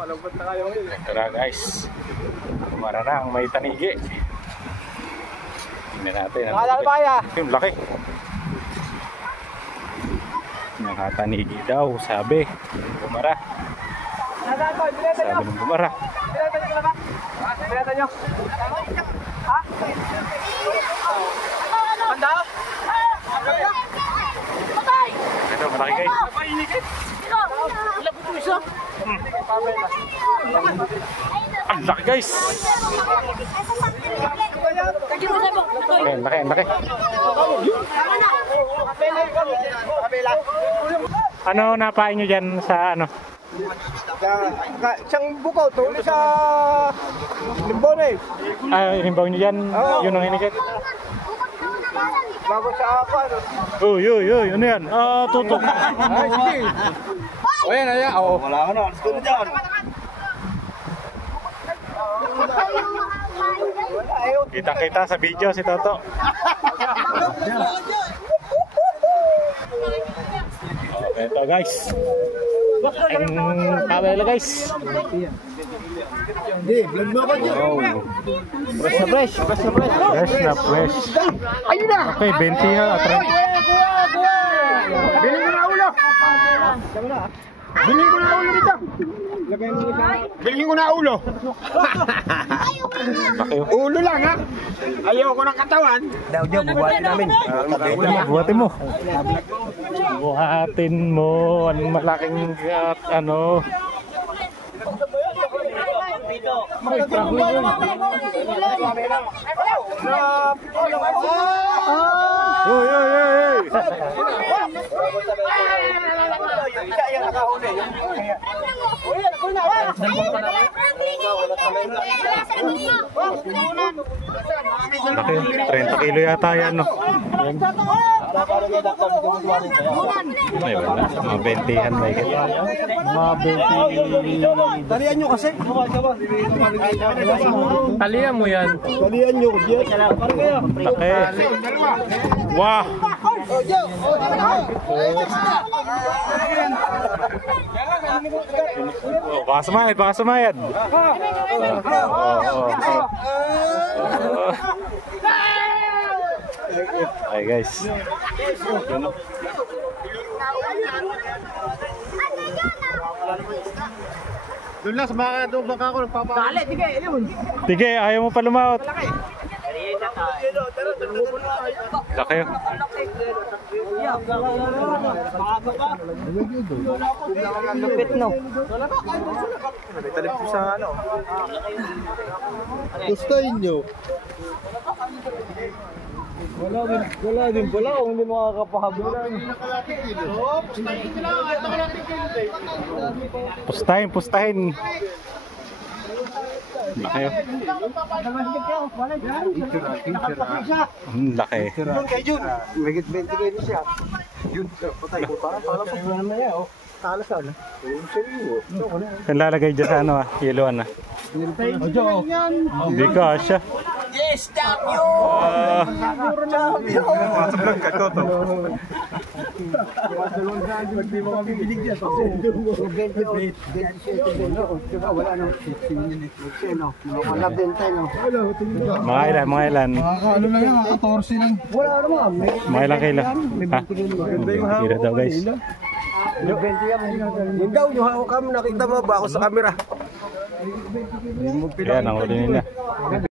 Malambot na kayo ngayon. Ito na guys. Kumara na ang may tanigi. Tingnan natin. Yung laki. Nakatanigi daw, sabi. Kumara. Sabi ng kumara. Bilatan nyo. Ha? Handa? Ito, malaki guys. Ang laki guys. Laki. Ano napain nyo dyan sa ano? Siyang bukaw to sa limbaw na eh. Limbaw nyo dyan? Yun ang hinikit? Bago sa ako ano. Uy, ano yan? Tutok. Ay, sige. O yan, ayan. Wala ka na. Let's go na dyan. Kita sa video si Toto. Okay, ito guys. Ang kabela guys. Hindi, vlog mo ako dyan. Fresh na fresh. Ayun na! Okay, 20 ha. Biling ko na ulo! Biling ko na ulo dito! Biling ko na ulo! Ulo lang ha! Ayoko ng katawan! Daw, bubuhatin namin. Buhatin mo. Buhatin mo. Anong malaking ano. Laki, 30 kilo yata yan, no? Ay, wala. Mga 20-han may kita. Mga 20. Talian nyo kasi. Talian mo yan. Talian nyo. Laki. Wah! Baka sumayad. Ay guys. Doon lang sa baka ako nagpapakain. Dali, tige, yun. Tige, ayaw mo pa lumawat. Laki yun. Lupit no. Talip ko sa ano. Gustuin nyo. Wala din pala kung hindi makakapahabulan. Pustahin. Laki yun. Laki. Megit 20 kayo siya. Yun, patay ko parang naman na yan. Talasan. Saan lalagay dyan sa ano yeluan na? Hindi ka siya. Yes, champion! Champion! Sa vlog ka, Toto. Hindi mo kami bilig dyan. Wala nang Mga ilan? Mga ano lang yan, 14 lang. Wala naman. Mga ilang kilo? Ha? Kilo daw guys. Yung daw, yung hawak kami, nakita mo ba ako sa camera? Yan ang huli nila.